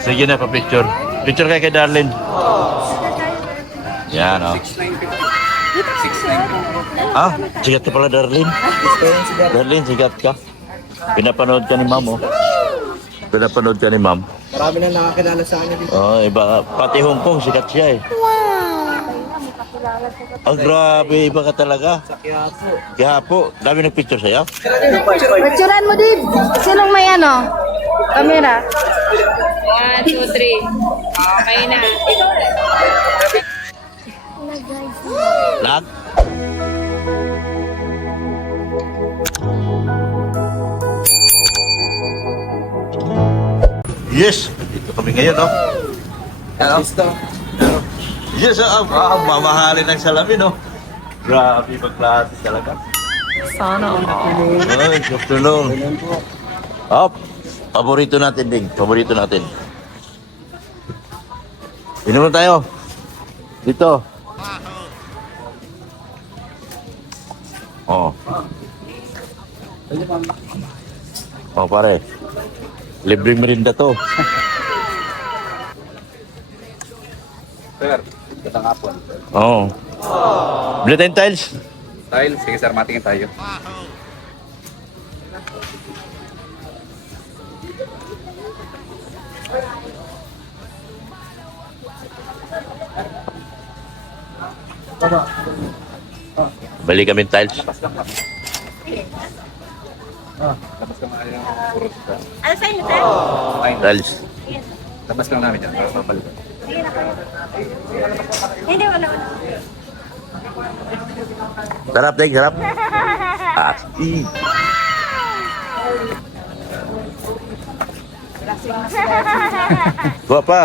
Sige na, pa-picture. Picture kayo kay Darlene. Yan, oh. Ah, sigat ka pala, Darlene. Darlene, sigat ka. Pinapanood ka ni Ma'am, oh. Pinapanood ka ni Ma'am. Marami na nakakilala sa kanya dito. Oh, iba. Pati Hong Kong, sikat siya eh. Oh, grabe. Iba ka talaga. Sa Quiapo. Quiapo. Dami nagpicture sa'yo. Picturean mo din. Sinong may ano? Camera. 1, 2, 3. Okay na. Lahat? Yes! Dito kami ngayon, no? Ano? Artista. Yes, mamahalin ng salamin, no? Grabe, magklase talaga. Sana. Ay, tulong. Up. Paborito natin, Ding. Paborito natin. Inom na tayo. Dito. Oh. Oh, pare. Libreng merinda to. Sir, katang hapon. Oh. Bili tayong tiles. Dahil, sige sir, matingin tayo. Bali kami tiles. Labas lang kami. Labas lang namin yung purot. Ano sa inyo, sir? Tiles. Labas lang namin yan. Para mapalitan. Hindi, wala. Sarap, Ding. Sarap. Ah, Kuha pa.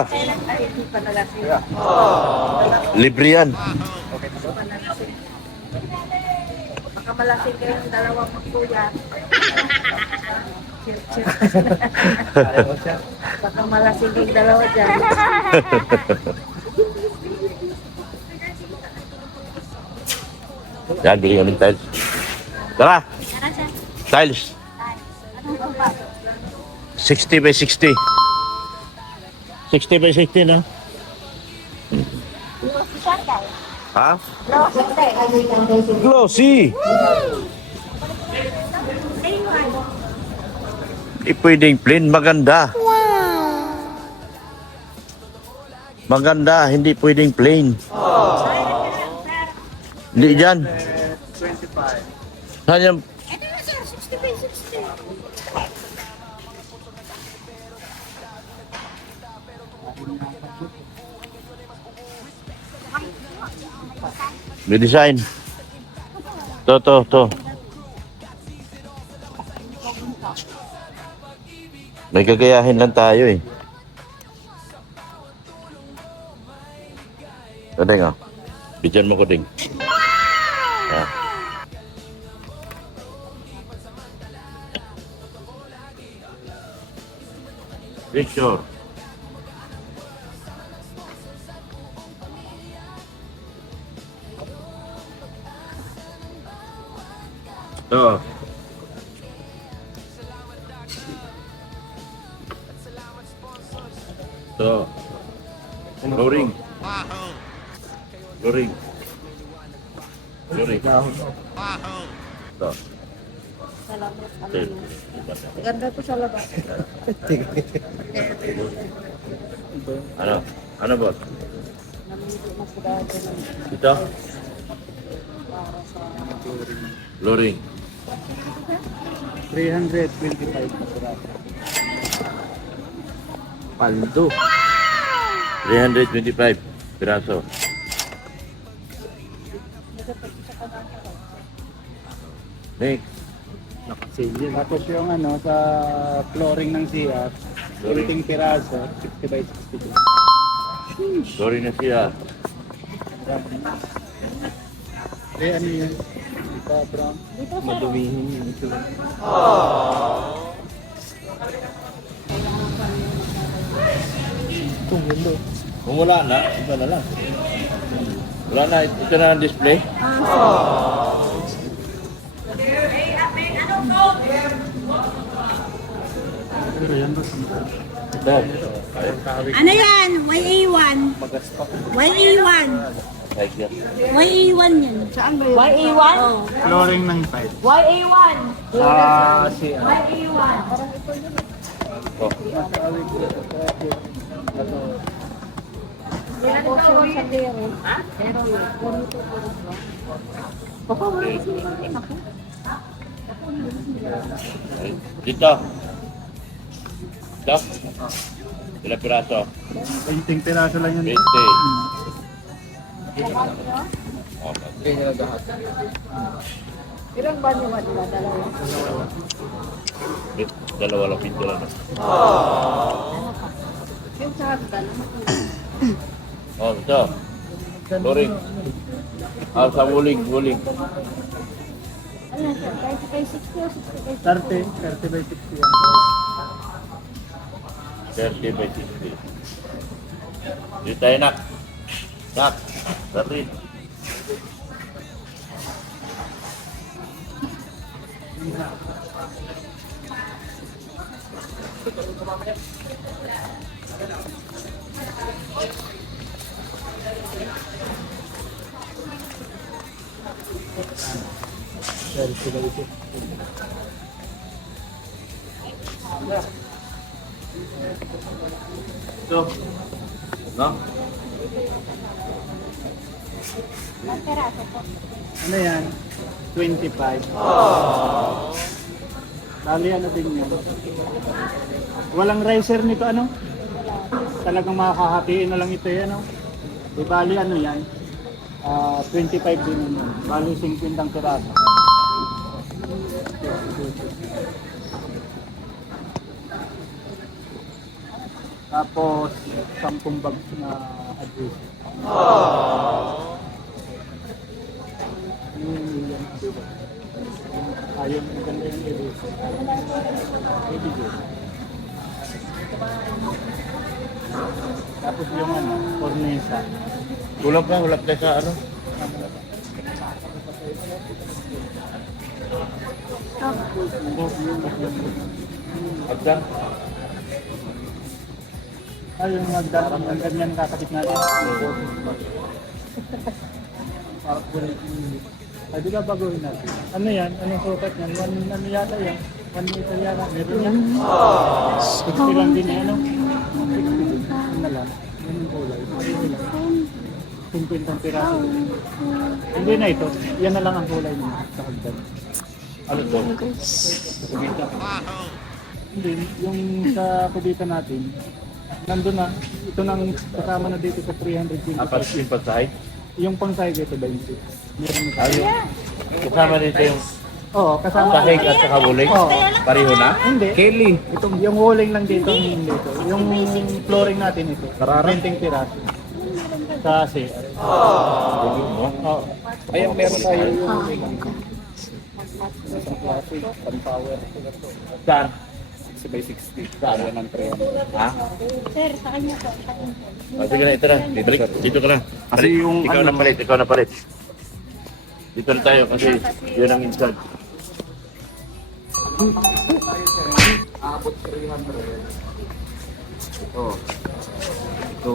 Libre yan. Baka malasing kayo yung dalawang magkuya. Baka malasing kayo yung dalawa dyan. Yan, bili kami tiles. Tara. Tiles. 60 by 60. 60 by 60, no? Ha? Glossy. Hindi pwedeng plain, maganda. Maganda, hindi pwedeng plain. Hindi dyan. 25. Saan yan? Ito na, sir. 60 by 60. May design. To. May gagayahin lang tayo eh. Ding, oh. Bigyan mo ko, Ding. Ah. Picture. To. To. Loring. Loring. Loring. To. Ganda po sa labas. Ano? Ano, boss? Namimili na po dahil ng Ito? para sa... Loring. 325 na piraso. Paldo. 325 piraso. Next. Nakasil yun. Tapos yung ano, sa flooring ng CR, Flooring. 20 piraso, 60 by 60. Sorry na siya. Ano yun? Ito, brown. Madumihin yun. Ito. Itong window. Kung wala na, iba na lang. Wala na, ito na ang display. Pero yan ba? Ito. Ano yan? YA1. YA1. Like that. YA1 yan. Saan ba yun? YA1? Flooring ng tile. YA1. Si YA1. Oh. Dito. Dito. Ilang piraso? 20 piraso lang yun. 20. Ilang ba niyo ba? Dalawa. Dalawa lang pinto lang. Yung sa hagdan. Oh, ito. Flooring. Ah, sa wuling. Ano siya? 30 by 60 o 60 by 30 by 60 yan. 30 by 60. Dito tayo, nak. Nak. Darlin. Ito. No? Ano yan? 25. Bali ano din yan? Walang riser nito ano? Talagang makakahatiin na lang ito yan ano? Di bali ano yan? 25 din yun. Bali 50 ang piraso. Tapos 10 bags na adhesive. Ayun, maganda yung adhesive. Tapos yung ano, cornisa. Hulap tayo sa ano? Agda. Yung magdaan ng ganyan kakabit natin. Para kulay. Ay, di ba baguhin natin? Ano yan? Anong sukat yan? Ano yata yan? 1 meter yata. Meron yan? 60 lang din yan, ano? 60. Ano na lang? Yan yung kulay. 50 ang piraso. Hindi na ito. Yan na lang ang kulay niya sa hagdan. Ano to? Hindi. Yung sa kubitan natin, nandun na. Ito nang kasama na dito sa 320. Apat yung patay. Yung pang size ito 20. Meron ito. Ayun. Kasama dito yung Oo, kasama. sahig at saka wuling. Oo. Pareho na? Hindi. Kelly. Itong yung walling lang dito, dito. Yung flooring natin ito. 20 piraso. Kasi Oo. Ay, ang meron tayo yung pan-power. saan? 60 by 60. Saan? Ng 300. Ha? Sir, sa kanya po. Sige na, ito na. Balik. Dito ka na. Kasi yung ikaw ano- na palit. Dito na tayo kasi yun ang instant. Abot 300. Ito. Ito.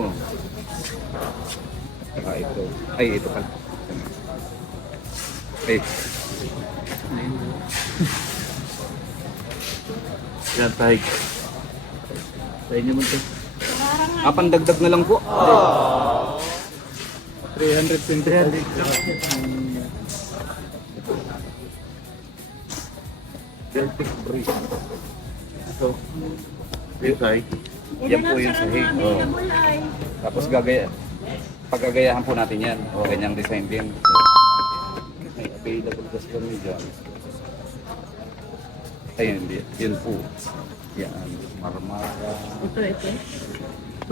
Saka ito. Ay, ito pala. Ay, Yan, sahig. Sahig naman ito. pandagdag na lang po. 320. Celtic breeze. Ito. Yung sahig. Yan po yung sahig. Oh. Tapos pagagayahan po natin yan. O, ganyang design din. May available gas kami dyan. Ayun, yun po. Yan, marmara, Ito.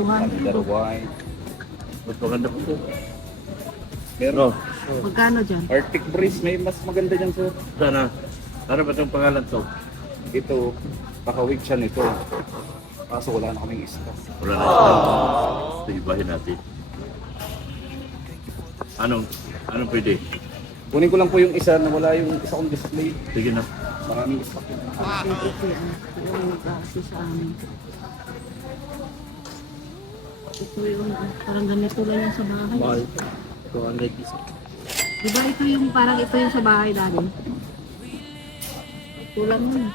under white. Mas maganda po ito. Pero, Magkano dyan? Arctic Breeze, may mas maganda dyan sir. Sana. Ano ba itong pangalan to? Ito, pakawig siya nito. Kaso wala na kaming stock. Wala na stock. Ito ibahin natin. Anong pwede? Kunin ko lang po yung isa na wala yung isa kong display. Sige na. Maraming stock yan. Kasi sa amin. Ito yung parang ganito lang yung sa bahay. Mahal. 200 isa. Diba ito yung parang ito yung sa bahay natin? Ito lang yun.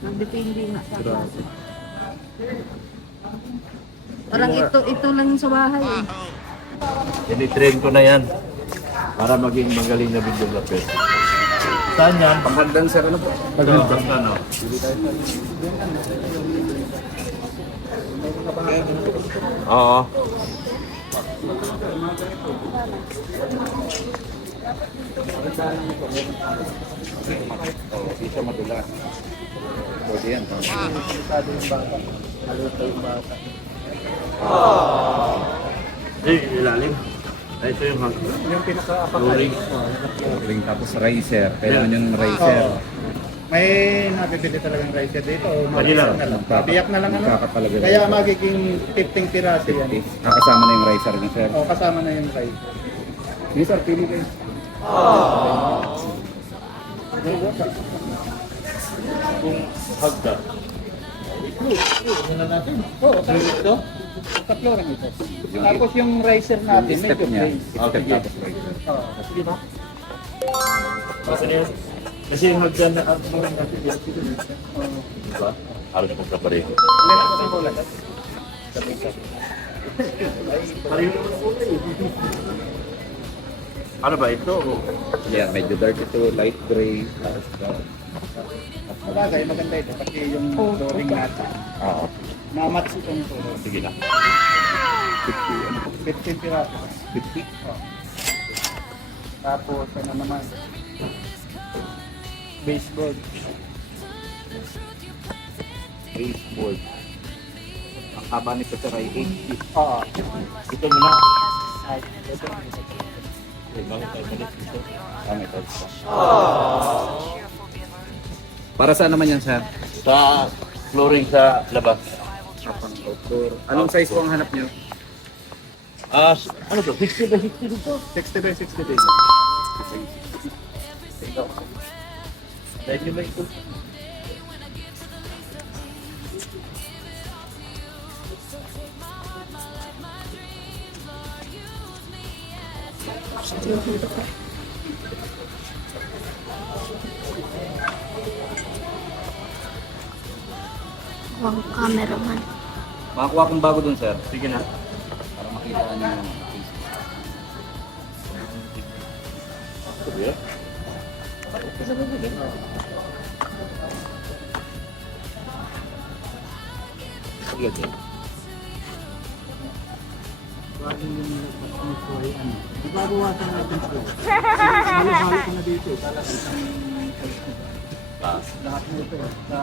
Nagdepende nga sa klase. Parang ito lang yung sa bahay eh. Tinitrain ko na yan para maging magaling na videographer. Saan yan? Panghagdan sir, ano po? Ano? Oo. Oo, di siya madulas. Pwede yan. Delikado yung bata. Maluto yung bata. Ilalim. Ay, ito yung hanggang. Yung pinaka-apakan. Flooring. Ring tapos riser. Kailangan yung riser. May nabibili talagang rice dito. O Manila. na lang. Pabiyak na lang ano. Magkakapalaga. Kaya magiging 15 piraso yan. Kasama na yung riser niya sir. O, kasama na yung rice. Hindi sir, pili kayo. Kung hagda. Ano na natin? Oo, ito. Tatlo rin ito. Tapos yung ricer natin, Yung step medyo niya. plain. Step tapos riser. Oo. Di ba? Kasi yung hagda na ang mga natin yan. Diba? Halos mong kapareho. Meron ko sa bola. Pareho naman ang kulay. Ano ba ito? Yan, medyo dark ito, light gray. Tapos Sabagay, maganda ito. Kasi yung flooring natin. Oo. Na-match itong flooring. Sige na. 15 piraso. 50. Tapos, ano naman? Baseboard. Baseboard. Ang haba nito sir ay 8 feet. Oo. Ito muna. Ay, ito. Bakit tayo malit dito? May touch pa. Para saan naman yan sir? Sa flooring sa labas. Pang outdoor. Anong size po ang hanap nyo? Ano to? 60 by 60 dito? 60 by 60 din. Dahil yung may ito. Wow, cameraman. Makakuha kong bago dun sir. Sige na. Para makita nyo yung Sabi ya? Sige dyan. Bago yung ito ay ano. Nagbabawasan natin ito. Halo-halo ko na dito. Talagang lahat mo ito. Sa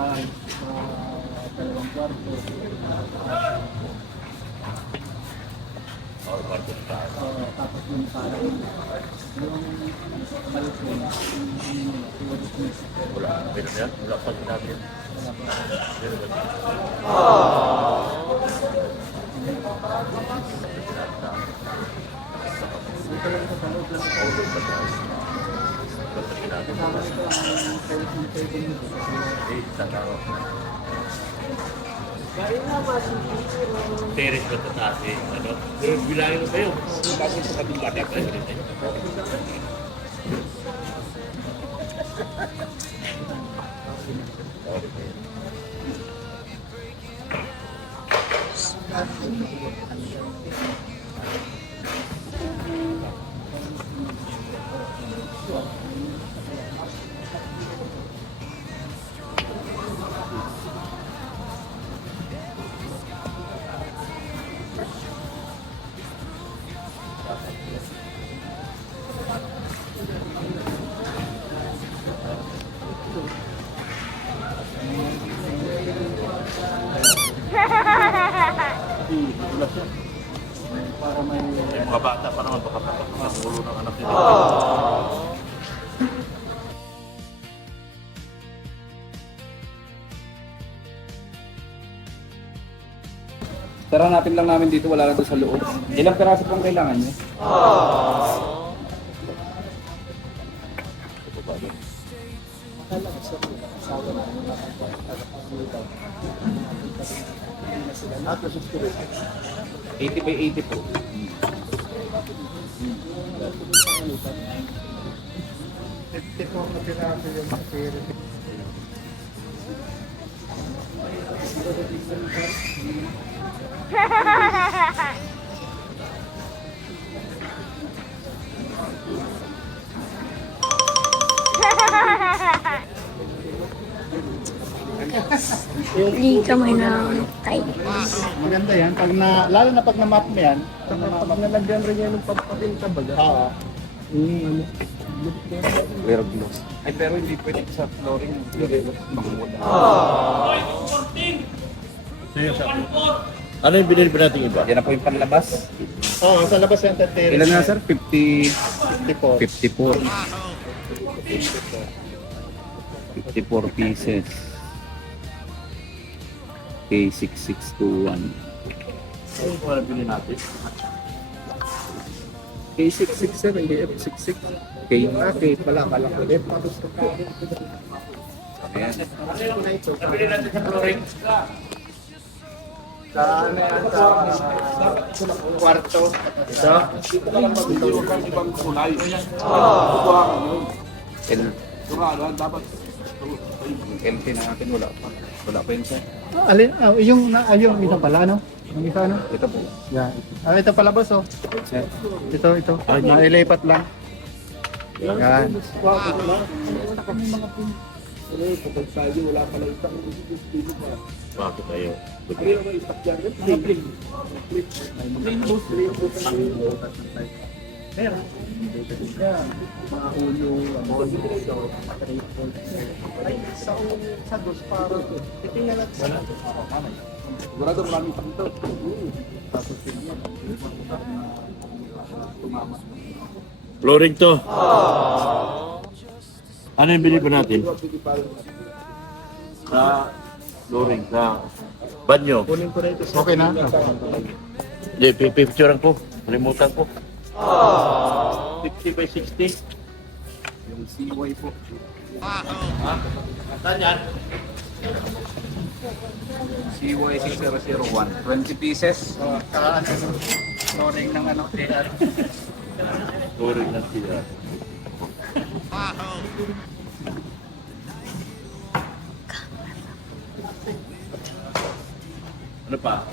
dalawang kwarto. Tapos yung parang yung malit ko. Wala. Pero yan? Wala pa sinabi yan. Teres ba ito taas eh? Ano? Pero bilangin mo kayo. Bakit sa kabing bata ka rin eh? Para may Yung mga bata pa naman baka makakulo ng anak nila. Sir, hanapin lang namin dito, wala na doon sa loob. Ilang piraso pong kailangan nyo? 80 by 80 po. Hindi kamay na tayo. Maganda yan. Pag lalo na pag na-map mo yan, pag nalagyan rin yan ng papatinta baga. Oo. Clear gloss. Ay, pero hindi pwede sa flooring. Makumula. Ano yung binili natin iba? Yan na po yung panlabas. Oo, sa labas yung terrace. Ilan nga sir? 50... 54. 54 pieces. K6621. Ano yung mga binili natin? K66 sir, hindi F66. K. K pala, kala ko. Ayan. Nabili natin sa flooring. Sa ano yan, sa kwarto. Ito? L. LT na natin, wala pa. Wala pa yun sir. Alin, yung isa pala, ano? Yung isa, ano? Ito po. Yan. Ito pala, boss, oh. Sir. Ito. Nailipat lang. Yan. Bakit tayo? Meron. Yan. Mga ulo, sa dos para titingnan natin. Sigurado marami pa ito. Flooring to. Ano yung binili natin? Sa flooring, sa banyo. Okay na? Hindi, pipicturean ko. Kalimutan ko. 60 by 60. Yung CY po. Saan yan? CY6001. 20 pieces. Flooring ng ano, TR. Flooring na siya. Ano pa?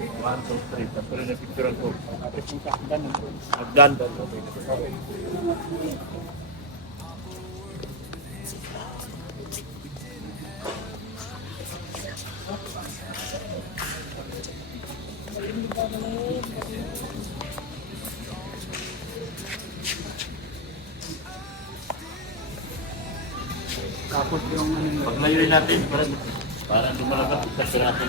One, two, three. Tapos rin na picturean ko. Hagdan. Tapos yung ano yun. Paglayuin natin, para lumalabas sa natin.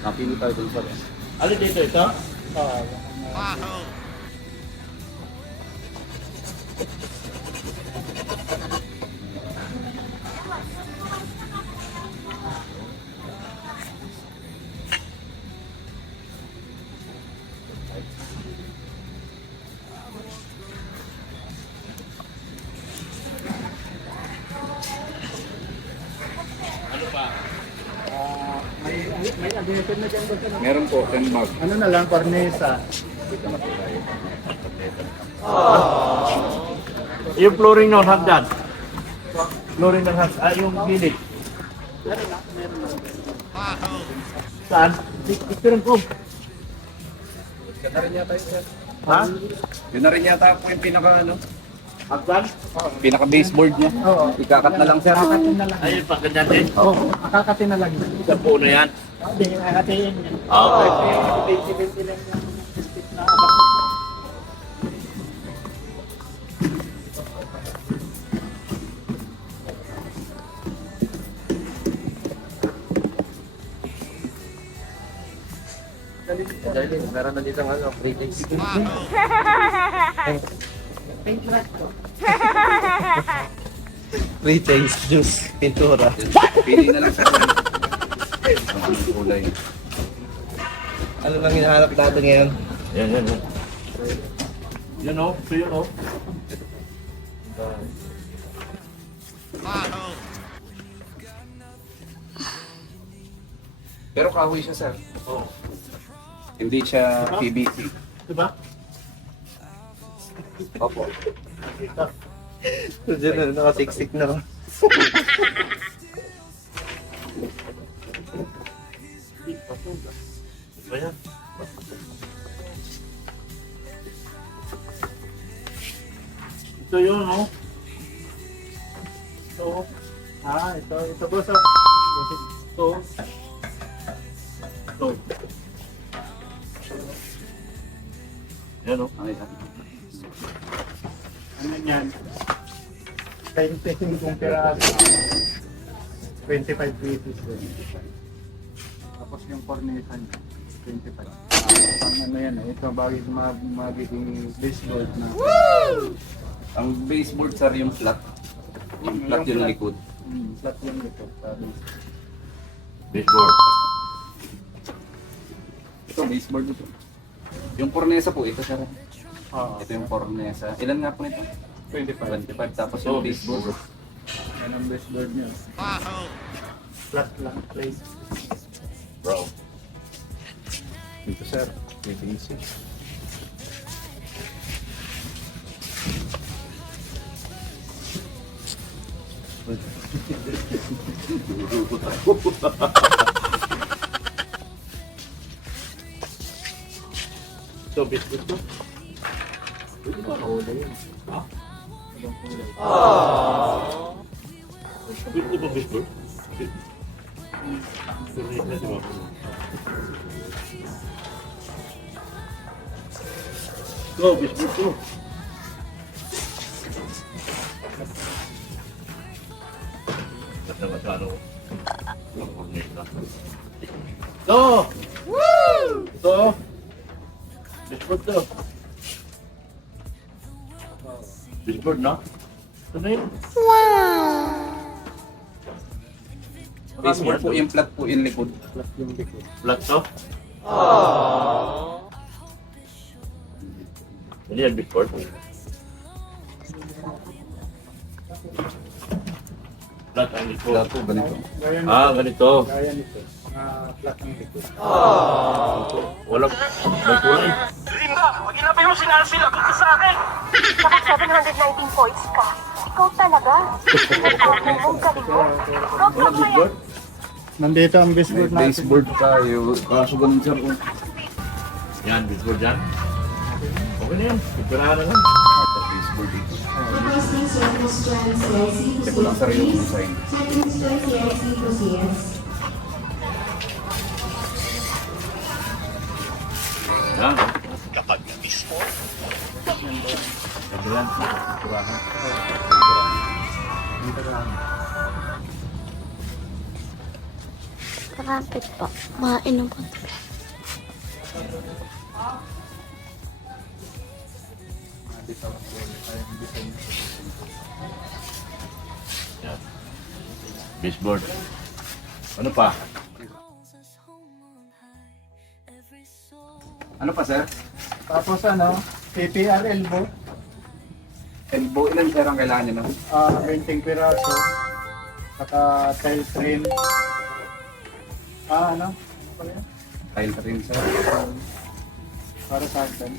Napili tayo dun sir. Alin dito ito? May adhesion na dyan, boss, ano? Meron po, 10 bag. Ano na lang, cornesa. Dito na po tayo. Yung flooring ng hagdan. Flooring ng hagdan. Ah, yung gilid. Saan? Picturean ko. Yun na rin yata yun sir. Ha? Yun na rin yata po yung pinaka ano. Hagdan? Pinaka baseboard niya. Oo. Ikakat na lang sir. Kakatin na lang. Ayun, pag ganyan din. Oo, kakatin na lang. Sa puno yan. Hindi, kakatin yan. Okay. 20-20 lang yung stick na abang. Meron na dito ano, free taste. Free taste juice, pintura. Pili na lang sir. Ang kulay. Ano lang hinahanap natin ngayon? Yan, yan, yan. Yan o, so yun o. Pero kahoy siya, sir. Hindi siya PVC. Diba? Opo. Diyan na, nakasiksik na. Ayan. Ito yun, no? Ito. Ito boss. Ito. Ito. Yan o. Okay, sir. Ano yan? 25 piraso. 25 pieces. Tapos yung corneta niya, 25. Ang ano yan ito magiging baseboard na. Ang baseboard, sir, yung flat. Yung flat yung likod. Flat yung ito. Baseboard. Ito, baseboard ito. Yung cornesa po, ito, sir. Oo. Ito yung cornesa. Ilan nga po nito? 25. 25. Tapos yung baseboard. Yan ang baseboard niya. Flat lang. Place. Bro. Dito sir, PVC. Ito, biscuit to. Pwede ba kulay yun? Ha? Ibang kulay. Ito ba biscuit? Correct na si Mama. Ito, biscuit to. Ganda masyado. Ang corneta. Ito! Ito! Biscuit to. Biscuit na? Ito na yun. Baseboard po, yung flat po yung likod. Flat yung likod. Flat to? Hindi yan Biscuit. Flat ang likod. Flat po, ganito. Gaya nito. Ah, ganito. Gaya nito. Mga flat ang likod. Walang may kulay. Naka 719 points ka. Ikaw talaga. Nagpapay mong galing mo. Huwag kang maya. Nandito ang May baseboard natin. baseboard tayo. Kaso ganun, sir. Yan, Biscuit yan. Okay na yan. Ipirahan na lang. Baseboard dito. Ito lang, sir, yung design. Yan. Kapag Biscuit. Ganda yan. Ipirahan. Traffic po. Mainom po. Yan. Baseboard. Ano pa? Ano pa, sir? Tapos ano, PPR elbow. Elbow, ilan, sir, ang kailangan nyo, no? 20 piraso. Saka tile frame. Ano? Ano pala yan? Tile rin, sir. Para sa akin.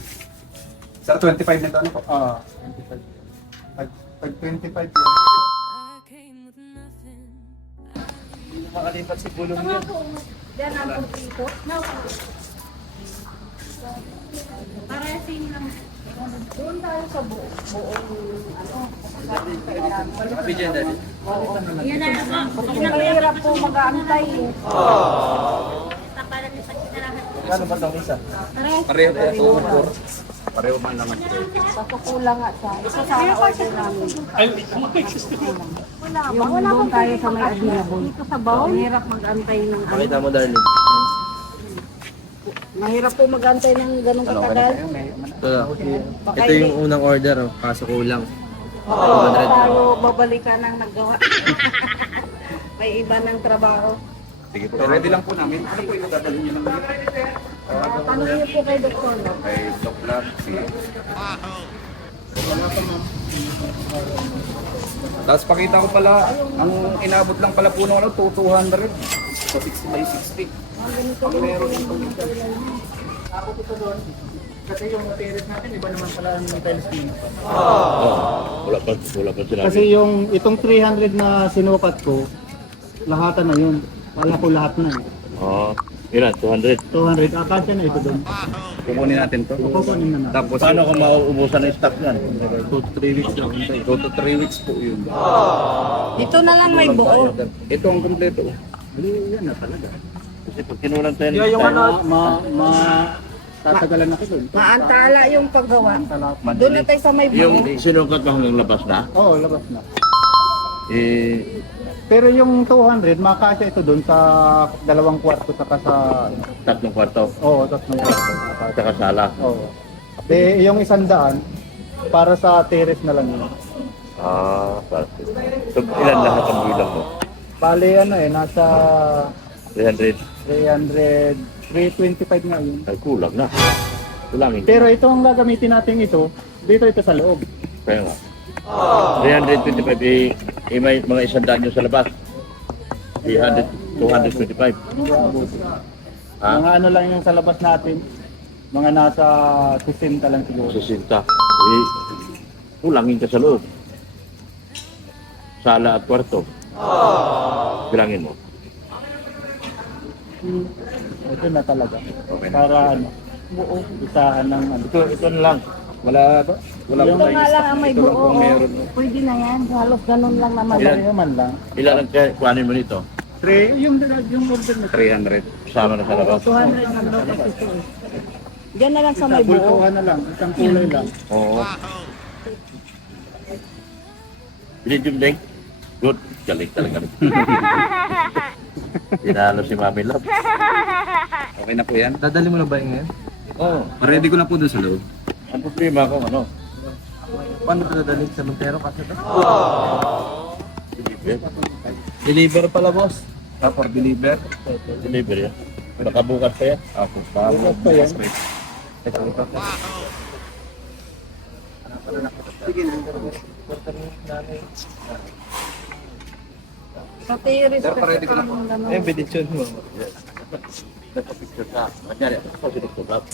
Sir, 25 nito, ano po? 25. Pag 25 yun. Makalipat si Bulong yun. Nakabidyan dali. Mahirap po mag-aantay. Kano ba itong isa? Pareho po ito. Pareho man naman. Kulang nga siya. Isa sa order namin. Wala bang tayo sa may available? Dito sa baon. Mahirap mag-antay ng ano. Pakita mo, darling. Mahirap po mag-antay ng ganong katagal. Ito yung unang order, oh. Kaso kulang. Tayo babalikan ng naggawa. May iba ng trabaho. Sige po. Ready lang po namin. Ano po yung dadalhin nyo naman? Tanong niyo po kay Dr. No? Kay Doc Lab, si... Tapos pakita ko pala, ang inabot lang pala po ng ano, 200. So 60 by 60. Pag meron yung Kasi yung terrace natin, iba naman pala ang tiles dito. Wala pa sinabi. Kasi itong 300 na sinukat ko, lahatan na yun. Wala ko lahat na. Ilan? 200? 200, akasya na ito doon. kukunin natin to. Kukunin na natin. Tapos Paano kung mauubusan ng stock yan? 2 to 3 weeks daw. 2 to 3 weeks po yun. Ito na lang may buo. Ito ang kompleto. Yan na talaga. Kasi pag kinulang tayo ng Yung stock, tatagalan ako doon. Maantala yung paggawa. Doon na tayo sa may buo. yung sinukat mo hanggang labas na, Oo, labas na. eh, Pero yung 200, makasya ito doon sa 2 kwarto saka sa... 3 kwarto, Oo, 3 kwarto. saka sala. Oo. Yung 100, para sa terrace na lang yun. Perfect. So, ilan lahat ang bilang mo? Bale, nasa 300? 325 nga yun. Ay, kulang na. Kulangin. Pero ito ang gagamitin natin ito sa loob. Kaya nga. 325, may mga 100 yun sa labas. 225. Ha? Mga lang yung sa labas natin, mga nasa 60 lang siguro. 60. Kulangin ka sa loob. Sala at kwarto. Bilangin mo. Ito na talaga. Para isahan ng Ito na lang. Wala ba? Wala Yung ba Ito nga lang ang may Ito lang buo. kung meron. Pwede na yan. Halos ganun lang naman. Madali naman lang. Ilan ang kuhanin mo nito? Yung order na 300. Sama na sa labas. 200 na daw kasi ito. Diyan na lang sa may buo. Bultuhan na lang, isang kulay lang. Oo. Bilid yung deng. Good. Galing talaga. Tinalo si Mami Love. Okay na po yan? Dadali mo na ba yun ngayon? Oo. Ready ko na po doon sa loob. Ang problema ko, ano? Paano ito dadali sa Montero kasi ito? Deliver. Deliver pala, boss. For deliver. Deliver yan. Baka bukas pa yan. Ako. Bukas pa yan. Ito. Sa terrace. Sir, ready ko na po. Eh, beditsyon mo. Nagpa-picture ka. Manyari, ako si Dr. Love.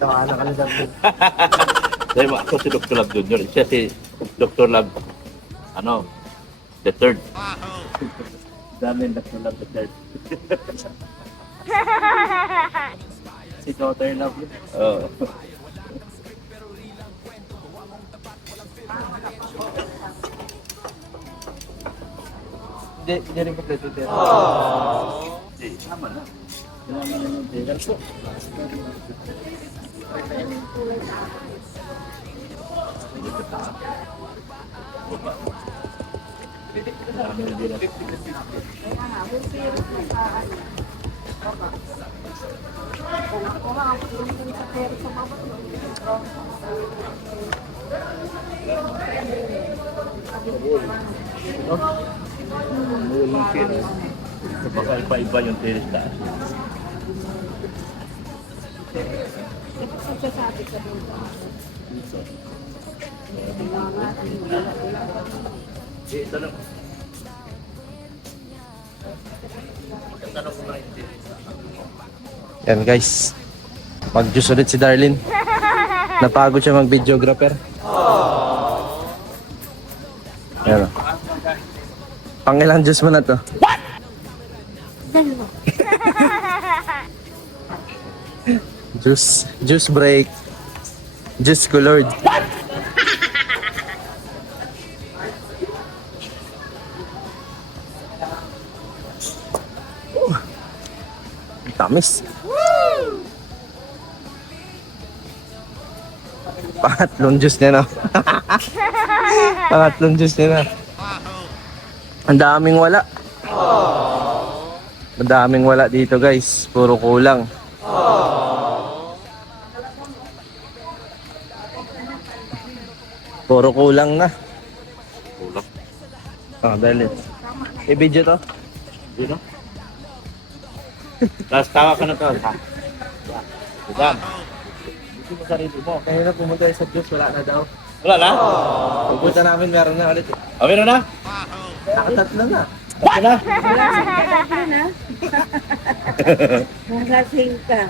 Tawanan ka na dyan. Dahil mo, ako si Dr. Love Jr. Siya si Dr. Love, the third. Dami Dr. Love the third. Si Daughter Love yun. Oo. Hindi rin kompleto ito. Tama na. Baka iba-iba yung terrace taas. Tanong. Tanong ko na hindi. Yan guys. Mag-juice ulit si Darlene. Napagod siya mag-videographer. Yan o. Pangilang juice mo na to? What? Juice break. Juice colored. What? Tamis. Pangatlong juice niya na. Pangatlong juice niya na. Ang daming wala. Ang daming wala dito guys. Puro kulang. Puro kulang na. Kulang. Dali. I-video to. Hindi na. Tapos tawa ka na to. Ha? Budam. Hindi mo sarili mo. Kanina pumunta sa juice, wala na daw. Wala na? Pupunta namin, meron na ulit. Meron na? Nakatatlo na. Okay na? Malasing ka.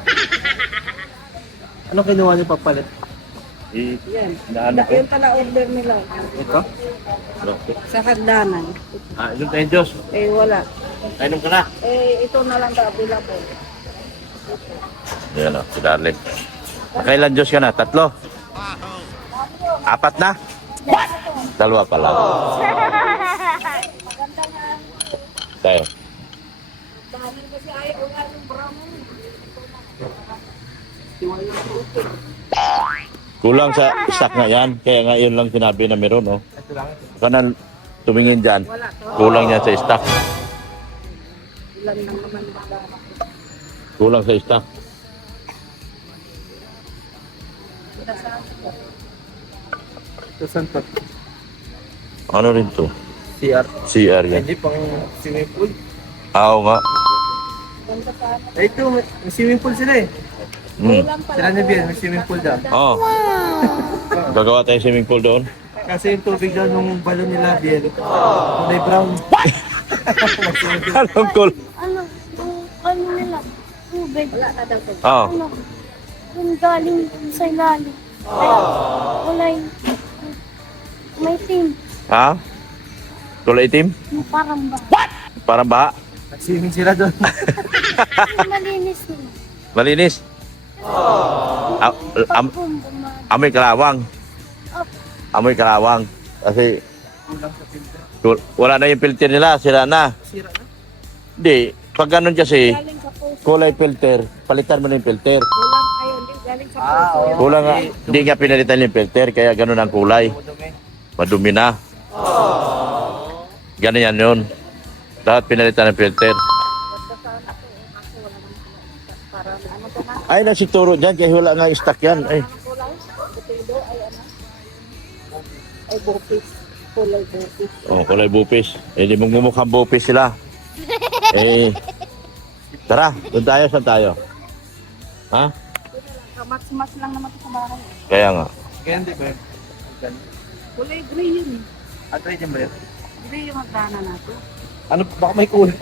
Anong kinuha niyo papalit? Yan. Inaano ko? Yun pala order nila. Ito? Sa hagdanan. Inom tayo Diyos. Eh, wala. Inom ka na. Eh, ito na lang available. Yan o, si Darlene. Nakailan Diyos ka na? 3? 4 na? 2 pa lang. Tayo. Kulang sa stock nga yan. Kaya nga yun lang sinabi na meron, no? Kana tumingin dyan. Kulang yan sa stock. Ilan lang naman. Kulang sa stock. Saan pa? Ano rin to? CR. CR yan. Hindi pang swimming pool. Oo nga. Eh, ito, may swimming pool sila eh. Sila na Biel, may swimming pool daw. Oo. Gagawa tayo swimming pool doon. Kasi yung tubig daw nung balon nila Biel, kulay brown. Anong cool? Ano nila? Tubig. Oo. Ano? Yung galing sa ilalim. Kulay. May team. Ha? Kulay itim? Yung parang ba? Parang baha? Nag-swimming sila doon. Malinis nila. Malinis? Amoy kalawang. Amoy kalawang. Kasi wala na yung filter nila, sira na. Sira na? Hindi, pag ganun kasi, Galing sa puso. kulay filter, palitan mo na yung filter. Kulang ayun. Galing sa puso. Kulang nga, hindi nga pinalitan yung filter, kaya ganun ang kulay. Madumi na. Ganun yan yun. Dapat pinalitan ng filter. Ay, nasituro dyan, kaya wala nga stock yan. Ay, Ay, bopis. Kulay bopis. oh, kulay bupis. Eh, di mong mumukhang bupis sila. Eh, tara, doon tayo, saan tayo? Ha? Kamas-mas lang naman ito sa bahay. Kaya nga. Kaya hindi ba yun? Kulay gray yun eh. At ay dyan ba yun? Gray yung hagdanan natin. Ano, baka may kulay.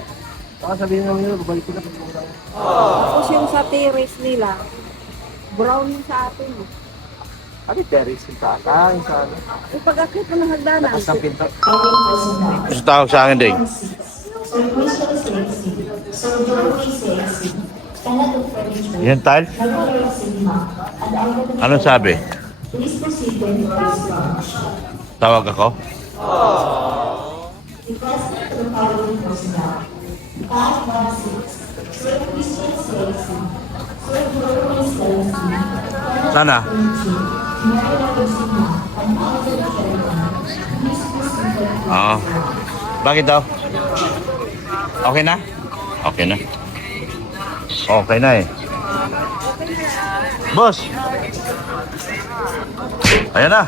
Baka sabihin naman nila, babalik ko na pag mura. Tapos yung sa terrace nila, brown yung sa atin. eh. Ano yung terrace yung tata? Yung sa ano? Yung pag-akit mo ng hagdanan. Tapos ng pinto. Gusto tawag sa akin, Ding. Yan, tile? Anong sabi? Tawag ako? Sana? Oo. Bakit daw? Okay na? Okay na. Okay na eh. Boss! Ayan na.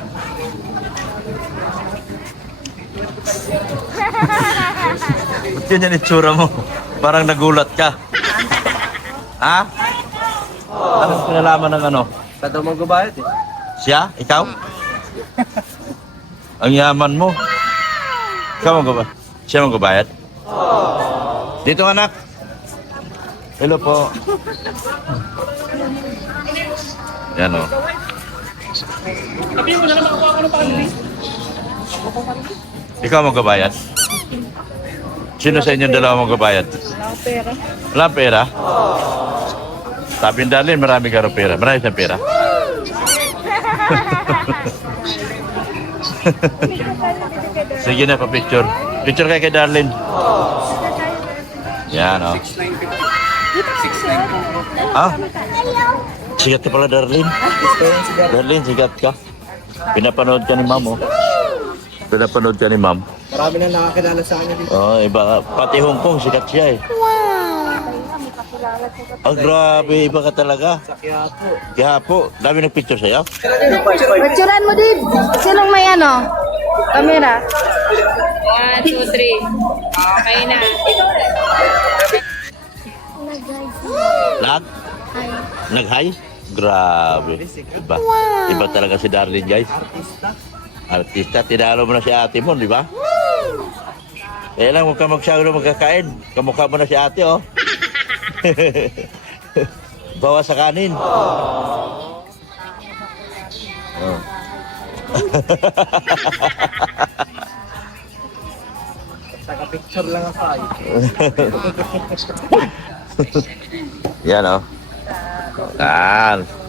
Ba't ganyan itsura mo? Parang nagulat ka. Ha? Anong pinalaman ng ano? Sa daw magbabayad eh. Siya? Ikaw? Ang yaman mo. Ikaw magbabayad? Siya magbabayad? Dito anak. Hello po. Yan o. Ikaw magbabayad? Sino sa inyong dalawa magbabayad? Wala pera. Wala pera? Sabi ng Darlene, marami ka rin pera. Marami siyang pera. Sige na, pa-picture. Picture kayo kay Darlene. Yan, o. Ah? Sigat ka pala, Darlene. Darlene, sigat ka. Pinapanood ka ni Ma'am, oh. Pinapanood ka ni Ma'am. Marami na nakakilala sa akin dito. Oh, iba. Pati Hong Kong, sikat siya eh. Oh, grabe. Iba ka talaga. Sa Quiapo. Kaya po, dami nagpicture sa'yo. Picturean mo din. Sinong may ano? Camera. 1, 2, 3. Okay na. Lag? Nag-hi? Grabe. Iba. Iba talaga si Darlene, guys. Artista. Tinalo mo na si ate mo, di ba? Kaya lang, huwag ka magsagro magkakain. Kamukha mo na si ate, oh. Bawa sa kanin. Oh. Saka-picture lang ang tayo. Yan, oh. Yan.